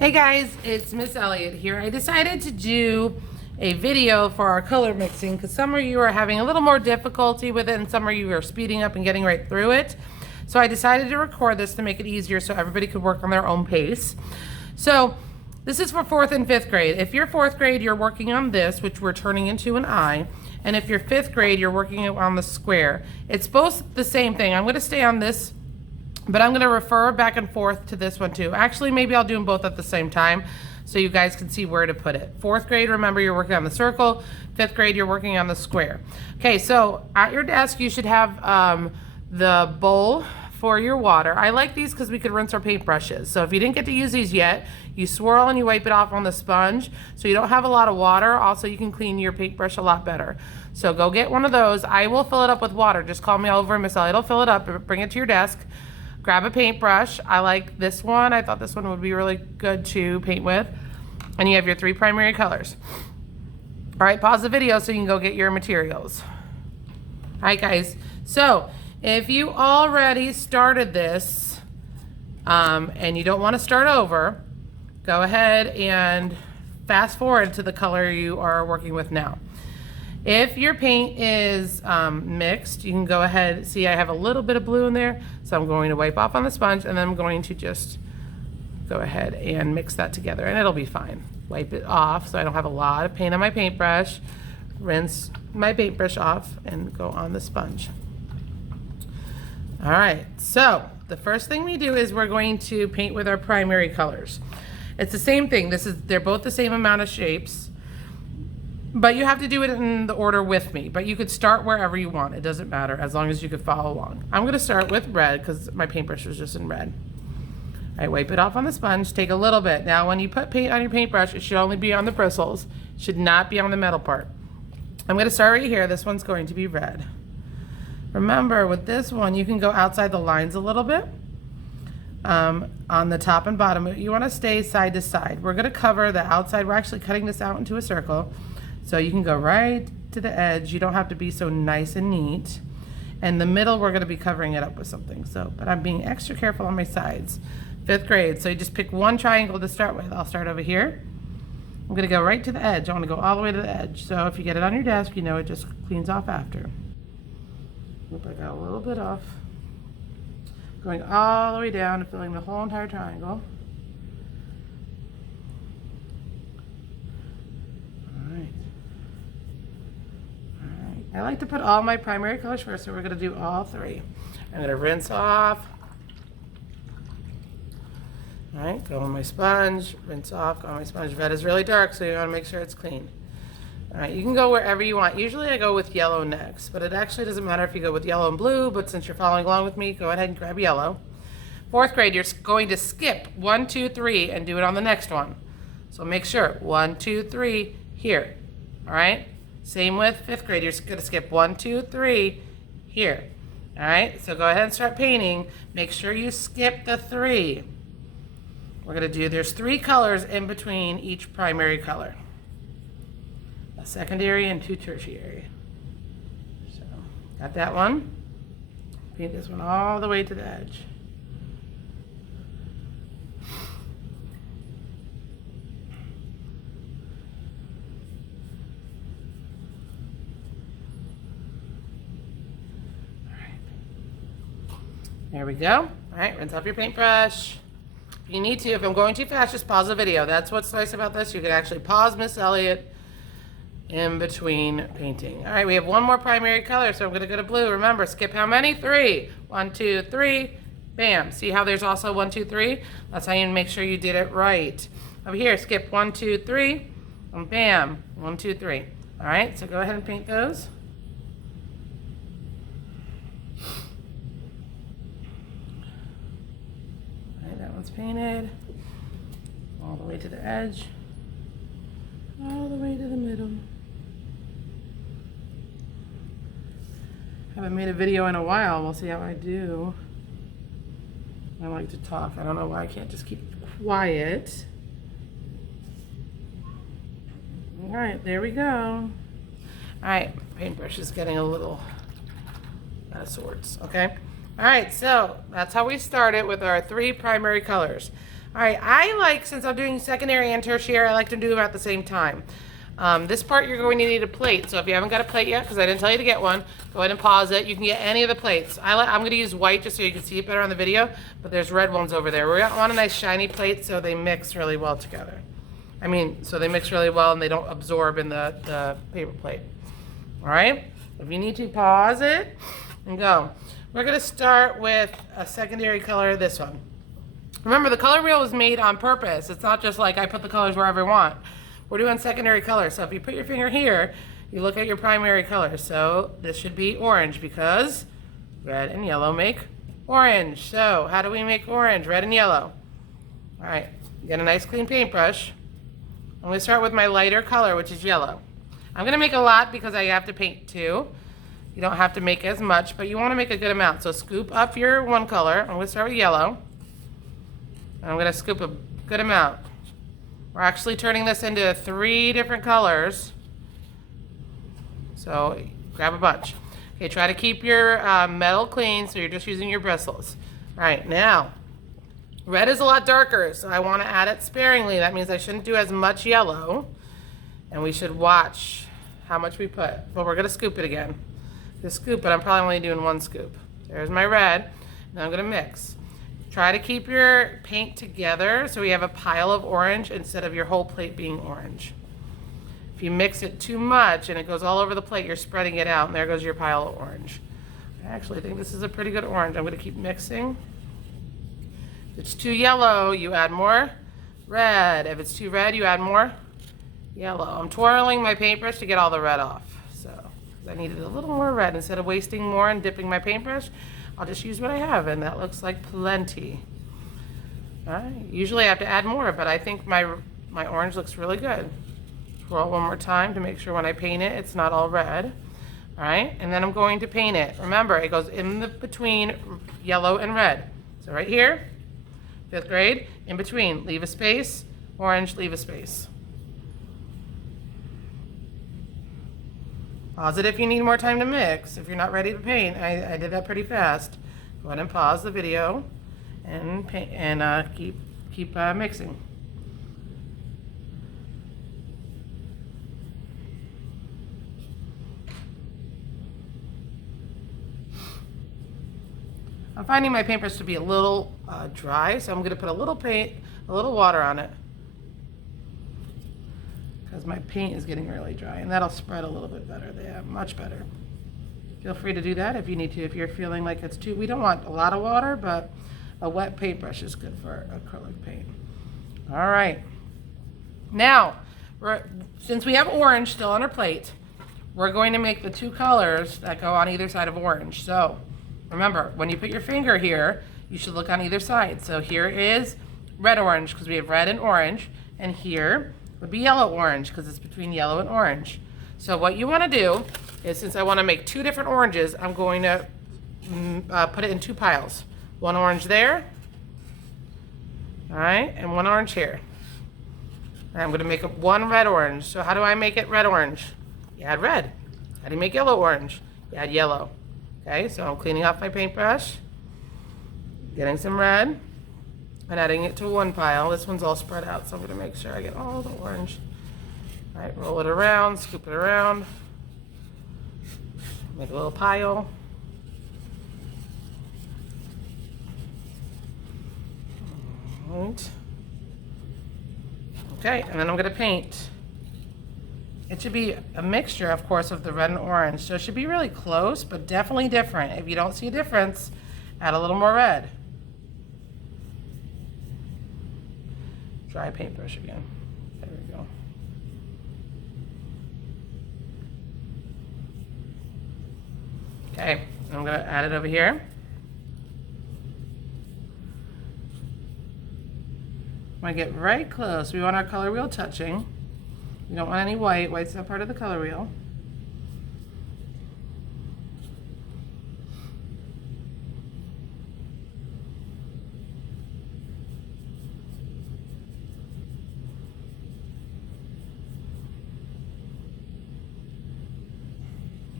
Hey guys, it's Miss Elliott here. I decided to do a video for our color mixing because some of you are having a little more difficulty with it and some of you are speeding up and getting right through it. So I decided to record this to make it easier so everybody could work on their own pace. So this is for 4th and 5th grade. If you're 4th grade, you're working on this, which we're turning into an eye. And if you're 5th grade, you're working on the square. It's both the same thing. I'm going to stay on this, but I'm going to refer back and forth to this one too. Actually, maybe I'll do them both at the same time so you guys can see where to put it. 4th grade, remember you're working on the circle. 5th grade, you're working on the square. Okay, so at your desk, you should have the bowl for your water. I like these because we could rinse our paintbrushes. So if you didn't get to use these yet, you swirl and you wipe it off on the sponge so you don't have a lot of water. Also, you can clean your paintbrush a lot better. So go get one of those. I will fill it up with water. Just call me over, Miss Elliott will fill it up, bring it to your desk. Grab a paintbrush. I like this one. I thought this one would be really good to paint with. And you have your 3 primary colors. All right, pause the video so you can go get your materials. All right, guys. So if you already started this and you don't want to start over, go ahead and fast forward to the color you are working with now. If your paint is mixed, you can go ahead. See, I have a little bit of blue in there, so I'm going to wipe off on the sponge, and then I'm going to just go ahead and mix that together, and it'll be fine. Wipe it off so I don't have a lot of paint on my paintbrush. Rinse my paintbrush off and go on the sponge. All right, so the first thing we do is we're going to paint with our primary colors. It's the same thing. They're both the same amount of shapes. But you have to do it in the order with me. But you could start wherever you want. It doesn't matter as long as you could follow along. I'm going to start with red because my paintbrush was just in red. I wipe it off on the sponge. Take a little bit. Now when you put paint on your paintbrush, it should only be on the bristles. It should not be on the metal part. I'm going to start right here. This one's going to be red. Remember with this one, you can go outside the lines a little bit. On the top and bottom, you want to stay side to side. We're going to cover the outside. We're actually cutting this out into a circle. So you can go right to the edge. You don't have to be so nice and neat. And the middle, we're going to be covering it up with something. But I'm being extra careful on my sides. 5th grade, so you just pick one triangle to start with. I'll start over here. I'm going to go right to the edge. I want to go all the way to the edge. So if you get it on your desk, you know it just cleans off after. Oop, I got a little bit off. Going all the way down and filling the whole entire triangle. I like to put all my primary colors first, so we're going to do all 3. I'm going to rinse off. All right, go on my sponge, rinse off, go on my sponge. Red is really dark, so you want to make sure it's clean. All right, you can go wherever you want. Usually I go with yellow next, but it actually doesn't matter if you go with yellow and blue, but since you're following along with me, go ahead and grab yellow. 4th grade, you're going to skip 1, 2, 3 and do it on the next one. So make sure, 1, 2, 3 here, all right? Same with 5th grade. You're going to skip 1, 2, 3 here. All right, so go ahead and start painting. Make sure you skip the 3. We're going to do, there's 3 colors in between each primary color. A secondary and 2 tertiary. So, got that one. Paint this one all the way to the edge. There we go. All right, rinse off your paintbrush. If you need to, if I'm going too fast, just pause the video. That's what's nice about this. You can actually pause Miss Elliott in between painting. All right, we have one more primary color, so I'm going to go to blue. Remember, skip how many? 3. 1, 2, 3. Bam. See how there's also 1, 2, 3? That's how you make sure you did it right. Over here, skip 1, 2, 3. And bam. 1, 2, 3. All right, so go ahead and paint those. One's painted all the way to the edge, all the way to the middle. Haven't made a video in a while. We'll see how I do. I like to talk. I don't know why I can't just keep quiet. All right, there we go. All right, paintbrush is getting a little out of sorts, okay? All right, so that's how we started with our 3 primary colors. All right, I like, since I'm doing secondary and tertiary, I like to do them at the same time. This part you're going to need a plate, so if you haven't got a plate yet, because I didn't tell you to get one, go ahead and pause it. You can get any of the plates. I'm going to use white just so you can see it better on the video, but there's red ones over there. We want a nice shiny plate so they mix really well together. I mean, so they mix really well and they don't absorb in the paper plate. All right, if you need to, pause it and go. We're going to start with a secondary color, this one. Remember, the color wheel was made on purpose. It's not just like I put the colors wherever I want. We're doing secondary colors. So if you put your finger here, you look at your primary color. So this should be orange because red and yellow make orange. So how do we make orange? Red and yellow. All right, get a nice clean paintbrush. I'm going to start with my lighter color, which is yellow. I'm going to make a lot because I have to paint too. You don't have to make as much, but you want to make a good amount. So scoop up your one color. I'm going to start with yellow. I'm going to scoop a good amount. We're actually turning this into 3 different colors. So grab a bunch. Okay, try to keep your metal clean so you're just using your bristles. All right, now, red is a lot darker, so I want to add it sparingly. That means I shouldn't do as much yellow. And we should watch how much we put. But we're going to scoop it again. Just scoop it. I'm probably only doing 1 scoop. There's my red. Now I'm going to mix. Try to keep your paint together so we have a pile of orange instead of your whole plate being orange. If you mix it too much and it goes all over the plate, you're spreading it out, and there goes your pile of orange. I actually think this is a pretty good orange. I'm going to keep mixing. If it's too yellow, you add more red. If it's too red, you add more yellow. I'm twirling my paintbrush to get all the red off. So I needed a little more red. Instead of wasting more and dipping my paintbrush, I'll just use what I have, and that looks like plenty. All right. Usually I have to add more, but I think my orange looks really good. Swirl one more time to make sure when I paint it, it's not all red. All right, and then I'm going to paint it. Remember, it goes in between yellow and red. So right here, 5th grade, in between, leave a space, orange, leave a space. Pause it if you need more time to mix. If you're not ready to paint, I did that pretty fast. Go ahead and pause the video and paint, and keep mixing. I'm finding my paintbrush to be a little dry, so I'm going to put a little water on it, because my paint is getting really dry, and that'll spread a little bit better. Yeah, much better. Feel free to do that if you need to. If you're feeling like it's too, we don't want a lot of water, but a wet paintbrush is good for acrylic paint. All right. Now, since we have orange still on our plate, we're going to make the 2 colors that go on either side of orange. So remember, when you put your finger here, you should look on either side. So here is red-orange because we have red and orange, and here would be yellow-orange because it's between yellow and orange. So what you want to do is, since I want to make 2 different oranges, I'm going to put it in 2 piles. 1 orange there, all right, and 1 orange here. And I'm going to make 1 red-orange. So how do I make it red-orange? You add red. How do you make yellow-orange? You add yellow. Okay, so I'm cleaning off my paintbrush, getting some red, and adding it to 1 pile. This one's all spread out, so I'm going to make sure I get all the orange. All right, roll it around, scoop it around, make a little pile. All right. Okay, and then I'm going to paint. It should be a mixture, of course, of the red and orange, so it should be really close, but definitely different. If you don't see a difference, add a little more red. Dry paintbrush again. There we go. Okay, I'm going to add it over here. I'm going to get right close. We want our color wheel touching. We don't want any white. White's not part of the color wheel.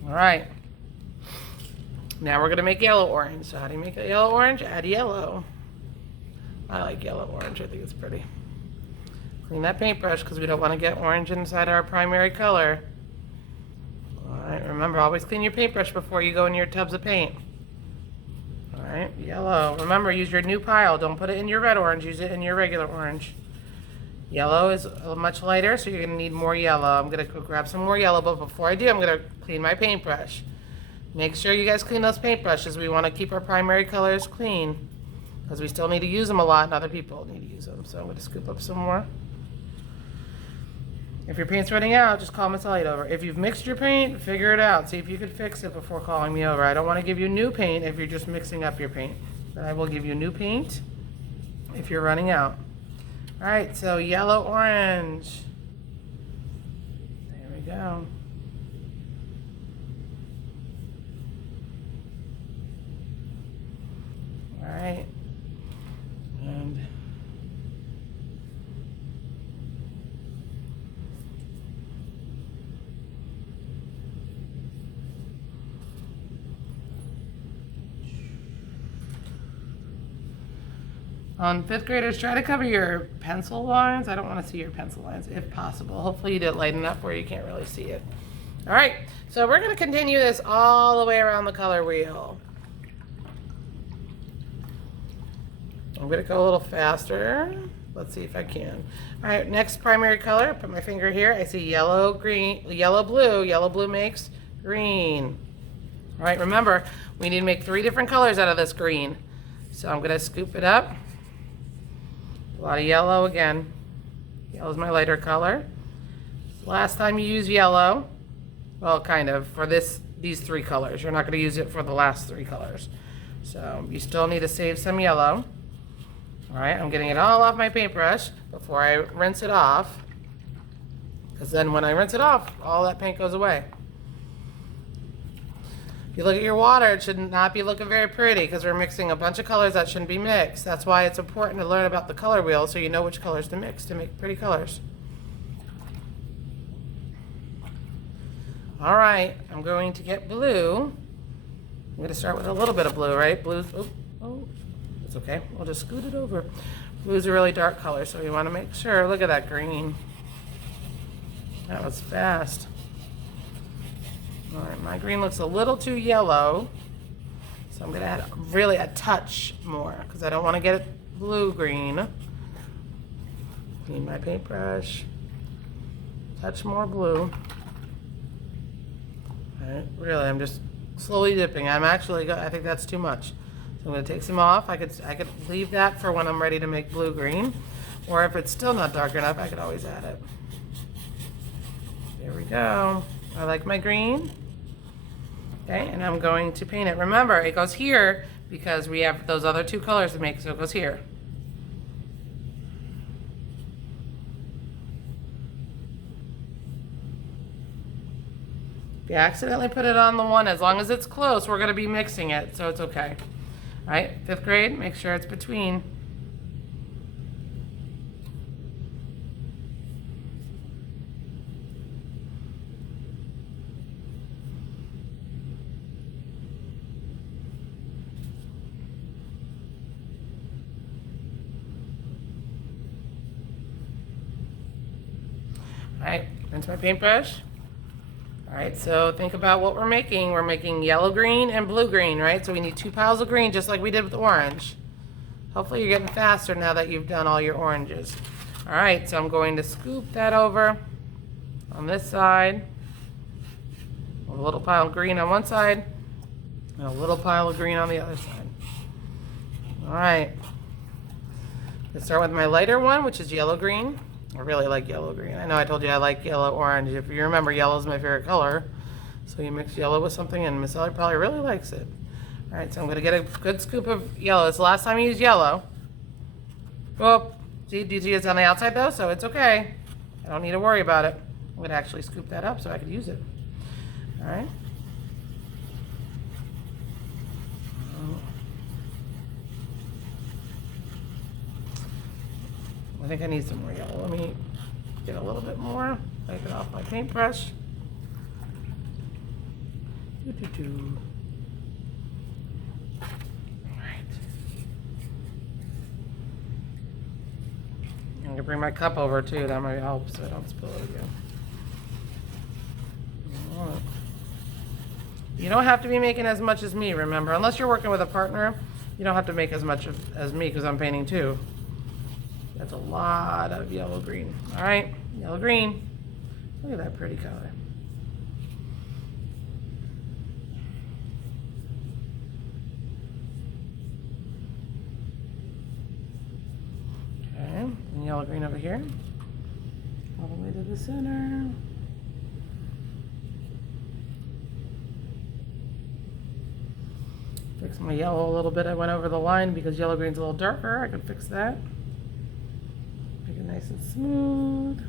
All right. Now we're going to make yellow orange. So how do you make a yellow orange? Add yellow. I like yellow orange, I think it's pretty. Clean that paintbrush because we don't want to get orange inside our primary color. Alright, remember, always clean your paintbrush before you go in your tubs of paint. Alright, yellow. Remember, use your new pile. Don't put it in your red orange, use it in your regular orange. Yellow is much lighter, so you're going to need more yellow. I'm going to go grab some more yellow, but before I do, I'm going to clean my paintbrush. Make sure you guys clean those paintbrushes. We want to keep our primary colors clean because we still need to use them a lot and other people need to use them. So I'm going to scoop up some more. If your paint's running out, just call Miss Elliott over. If you've mixed your paint, figure it out. See if you can fix it before calling me over. I don't want to give you new paint if you're just mixing up your paint. But I will give you new paint if you're running out. All right, so yellow, orange. There we go. All right. And fifth graders, try to cover your pencil lines. I don't want to see your pencil lines if possible. Hopefully you did light enough where you can't really see it. All right, so we're going to continue this all the way around the color wheel. I'm going to go a little faster. Let's see if I can. All right, next primary color. Put my finger here. I see yellow, green, yellow, blue. Yellow, blue makes green. All right, remember, we need to make 3 different colors out of this green. So I'm going to scoop it up. A lot of yellow again. Yellow is my lighter color. Last time you use yellow, well, kind of, for these 3 colors. You're not going to use it for the last 3 colors. So you still need to save some yellow. All right, I'm getting it all off my paintbrush before I rinse it off. Because then when I rinse it off, all that paint goes away. If you look at your water, it should not be looking very pretty because we're mixing a bunch of colors that shouldn't be mixed. That's why it's important to learn about the color wheel so you know which colors to mix to make pretty colors. All right, I'm going to get blue. I'm going to start with a little bit of blue, right? Blue, oh, it's okay. We'll just scoot it over. Blue's a really dark color, so you want to make sure. Look at that green. That was fast. All right, my green looks a little too yellow, so I'm going to add really a touch more because I don't want to get it blue-green. Clean my paintbrush. Touch more blue. All right, really, I'm just slowly dipping. I think that's too much. So I'm going to take some off. I could leave that for when I'm ready to make blue-green, or if it's still not dark enough, I could always add it. There we go. I like my green. Okay, and I'm going to paint it. Remember, it goes here because we have those other 2 colors to make, so it goes here. If you accidentally put it on the one, as long as it's close, we're going to be mixing it, so it's okay. All right, 5th grade, make sure it's between. All right, rinse my paintbrush. All right, so think about what we're making. We're making yellow green and blue green, right? So we need 2 piles of green just like we did with orange. Hopefully you're getting faster now that you've done all your oranges. All right, so I'm going to scoop that over on this side. A little pile of green on one side and a little pile of green on the other side. All right, let's start with my lighter one, which is yellow green. I really like yellow green. I know I told you I like yellow orange. If you remember, yellow is my favorite color. So you mix yellow with something and Miss Elliott probably really likes it. All right, so I'm gonna get a good scoop of yellow. It's the last time I used yellow. Oh, see, do you see it's on the outside though? So it's okay. I don't need to worry about it. I'm gonna actually scoop that up so I could use it. All right. I think I need some more yellow. Let me get a little bit more. Wipe it off my paintbrush. All right. can bring my cup over too. That might help so I don't spill it again. All right. You don't have to be making as much as me, remember. Unless you're working with a partner, you don't have to make as much as me because I'm painting too. That's a lot of yellow-green. All right, yellow-green. Look at that pretty color. Okay, and yellow-green over here. All the way to the center. Fix my yellow a little bit. I went over the line because yellow green's a little darker. I can fix that. Make it nice and smooth.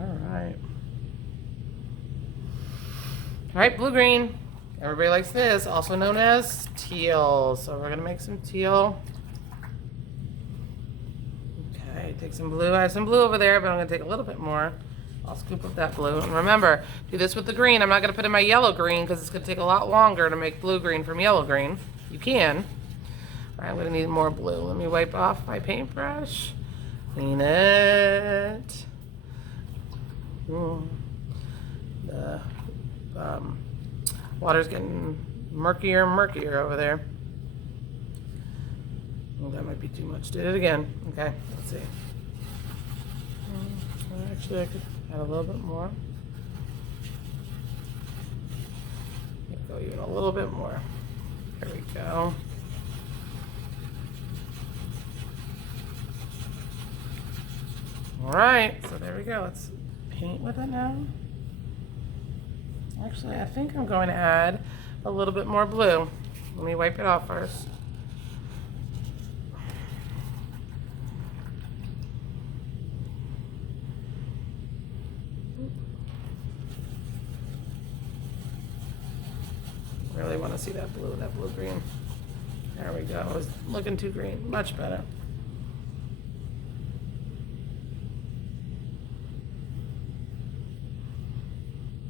All right. All right, blue green. Everybody likes this, also known as teal. So we're gonna make some teal. Okay, take some blue. I have some blue over there, but I'm gonna take a little bit more. I'll scoop up that blue. And remember, do this with the green. I'm not going to put in my yellow green because it's going to take a lot longer to make blue green from yellow green. You can. All right, I'm going to need more blue. Let me wipe off my paintbrush. Clean it. The water's getting murkier and murkier over there. Oh, that might be too much. Did it again. Okay, let's see. Actually, I could add a little bit more. Go even a little bit more. There we go. All right, so there we go. Let's paint with it now. Actually, I think I'm going to add a little bit more blue. Let me wipe it off first. Really want to see that blue green. There we go. It was looking too green. Much better.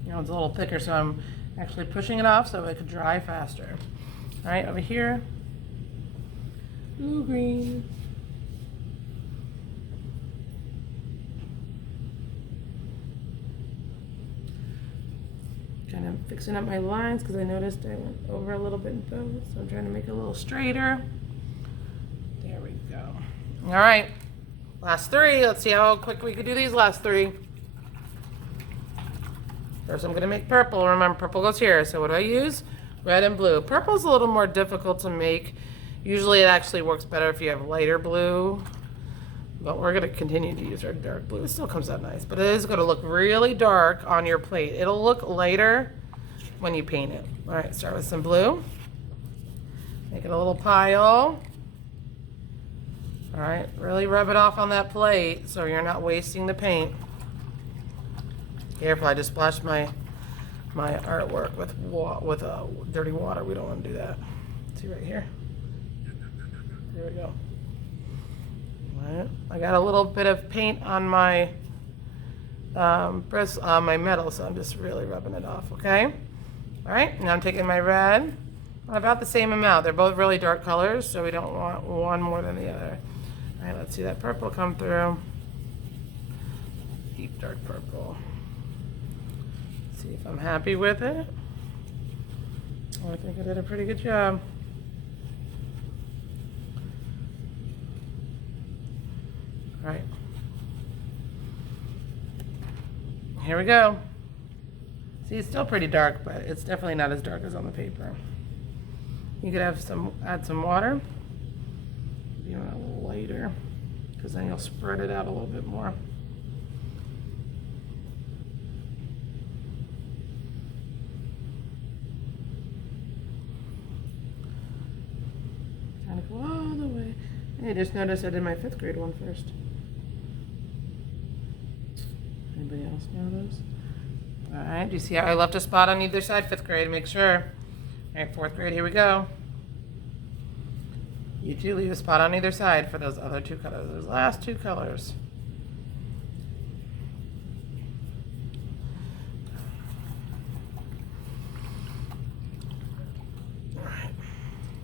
You know, it's a little thicker, so I'm actually pushing it off so it could dry faster. All right, over here, blue green. Kind of fixing up my lines because I noticed I went over a little bit in both, so I'm trying to make it a little straighter. There we go. All right, last three. Let's see how quick we can do these last three. First, I'm going to make purple. Remember, purple goes here. So what do I use? Red and blue. Purple's a little more difficult to make. Usually it actually works better if you have lighter blue. But we're going to continue to use our dark blue. It still comes out nice, but it is going to look really dark on your plate. It'll look lighter when you paint it. All right, start with some blue. Make it a little pile. All right, really rub it off on that plate so you're not wasting the paint. Careful, I just splashed my artwork with dirty water. We don't want to do that. See right here. There we go. Right. I got a little bit of paint on my my metal, so I'm just really rubbing it off, okay? All right, now I'm taking my red, about the same amount. They're both really dark colors, so we don't want one more than the other. All right, let's see that purple come through. Deep dark purple. Let's see if I'm happy with it. Oh, I think I did a pretty good job. All right, here we go. See, it's still pretty dark, but it's definitely not as dark as on the paper. You could have add some water, you know, a little lighter, because then you'll spread it out a little bit more. Trying to go all the way. Hey, just noticed I did my 5th grade one first. Anybody else know those? All right, do you see how I left a spot on either side? 5th grade, make sure. All right, 4th grade, here we go. You two leave a spot on either side for those other two colors, those last two colors. All right,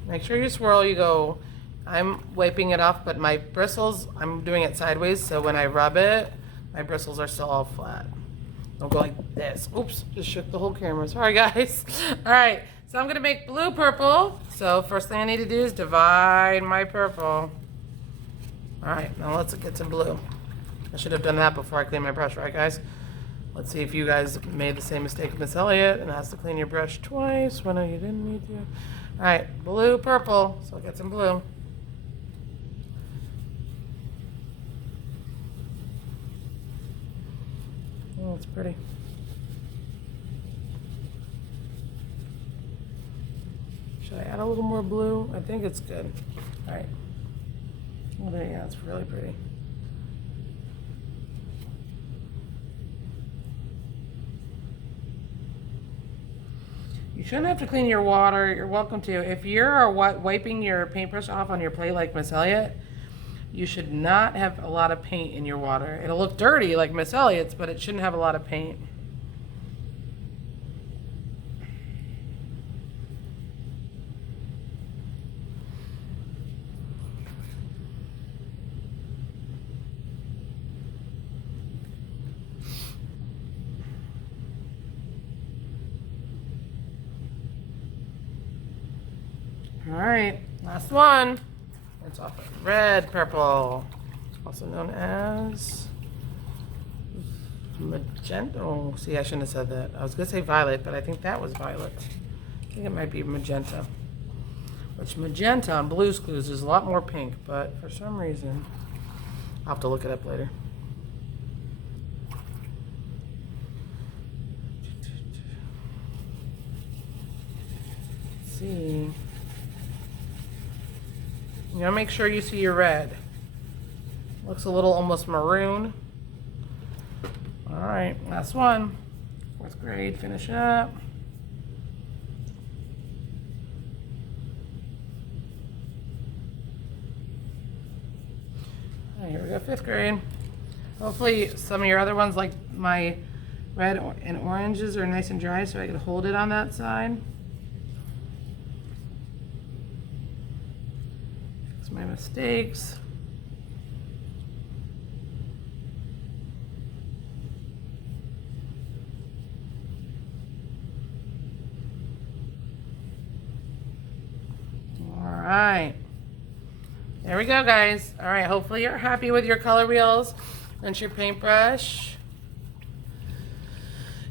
make sure you swirl, you go I'm wiping it off, but my bristles, I'm doing it sideways, so when I rub it, my bristles are still all flat. Don't go like this. Oops, just shook the whole camera. Sorry, guys. All right, so I'm gonna make blue purple. So first thing I need to do is divide my purple. All right, now let's get some blue. I should have done that before I cleaned my brush, right, guys? Let's see if you guys made the same mistake as Miss Elliott and has to clean your brush twice when you didn't need to. All right, blue, purple. So I'll get some blue. Oh, it's pretty. Should I add a little more blue? I think it's good. All right. Well, there, yeah, it's really pretty. You shouldn't have to clean your water. You're welcome to. If you're wiping your paintbrush off on your plate like Miss Elliott, you should not have a lot of paint in your water. It'll look dirty like Miss Elliott's, but it shouldn't have a lot of paint. All right, last one. It's off of red purple, also known as magenta. Oh, see, I shouldn't have said that. I was gonna say violet, but I think that was violet. I think it might be magenta. Which magenta on Blue's Clues is a lot more pink, but for some reason, I'll have to look it up later. Let's see. You gotta make sure you see your red. Looks a little almost maroon. All right, last one. 4th grade, finish up. All right, here we go, 5th grade. Hopefully some of your other ones, like my red and oranges, are nice and dry so I can hold it on that side. Fix my mistakes. All right, there we go, guys. All right, hopefully you're happy with your color wheels and your paintbrush.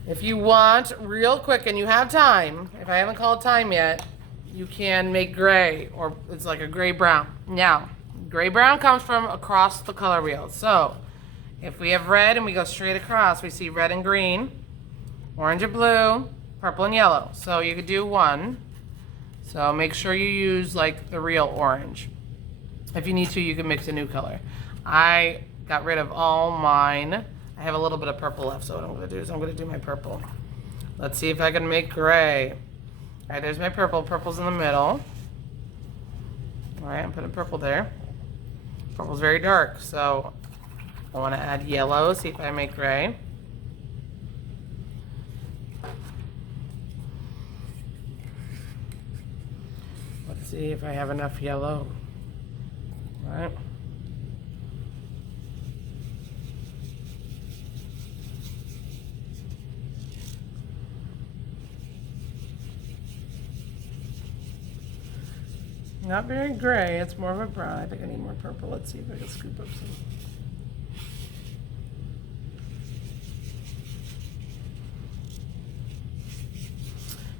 If you want, real quick, and you have time, if I haven't called time yet, you can make gray, or it's like a gray brown. Now, gray brown comes from across the color wheel. So if we have red and we go straight across, we see red and green, orange and blue, purple and yellow. So you could do one. So make sure you use like the real orange. If you need to, you can mix a new color. I got rid of all mine. I have a little bit of purple left, so what I'm gonna do is I'm gonna do my purple. Let's see if I can make gray. All right, there's my purple. Purple's in the middle. All right, I'm putting purple there. Purple's very dark, so I wanna add yellow, see if I make gray. Let's see if I have enough yellow. All right. Not very gray, it's more of a brown. I think I need more purple. Let's see if I can scoop up some.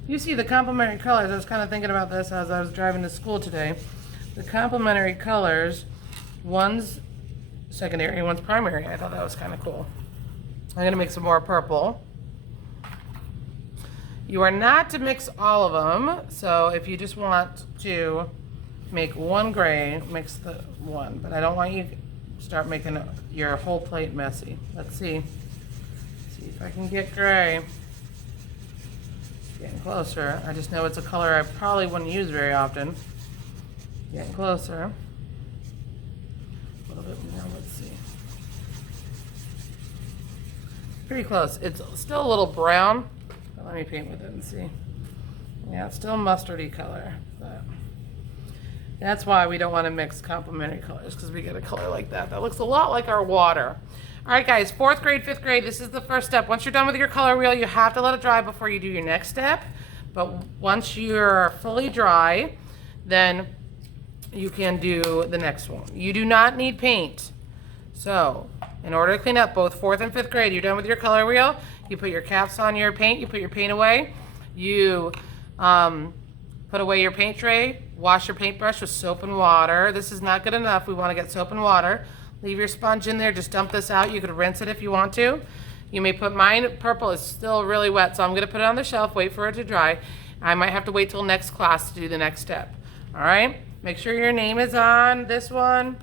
You see the complementary colors. I was kind of thinking about this as I was driving to school today. The complementary colors, one's secondary, one's primary. I thought that was kind of cool. I'm gonna make some more purple. You are not to mix all of them, so if you just want to make one gray, mix the one, but I don't want you to start making your whole plate messy. Let's see if I can get gray. Getting closer. I just know it's a color I probably wouldn't use very often. Getting closer. A little bit more, let's see. Pretty close. It's still a little brown, but let me paint with it and see. Yeah, it's still a mustardy color. But That's why we don't want to mix complementary colors, because we get a color like that. That looks a lot like our water. All right, guys, 4th grade, 5th grade, this is the first step. Once you're done with your color wheel, you have to let it dry before you do your next step. But once you're fully dry, then you can do the next one. You do not need paint. So, in order to clean up both 4th and 5th grade, you're done with your color wheel, you put your caps on your paint, you put your paint away, you put away your paint tray, wash your paintbrush with soap and water. This is not good enough. We want to get soap and water. Leave your sponge in there. Just dump this out. You could rinse it if you want to. You may put mine. Purple is still really wet, so I'm going to put it on the shelf, wait for it to dry. I might have to wait till next class to do the next step. All right? Make sure your name is on this one.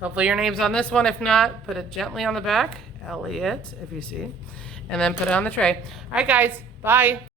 Hopefully your name's on this one. If not, put it gently on the back. Elliot, if you see. And then put it on the tray. All right, guys. Bye.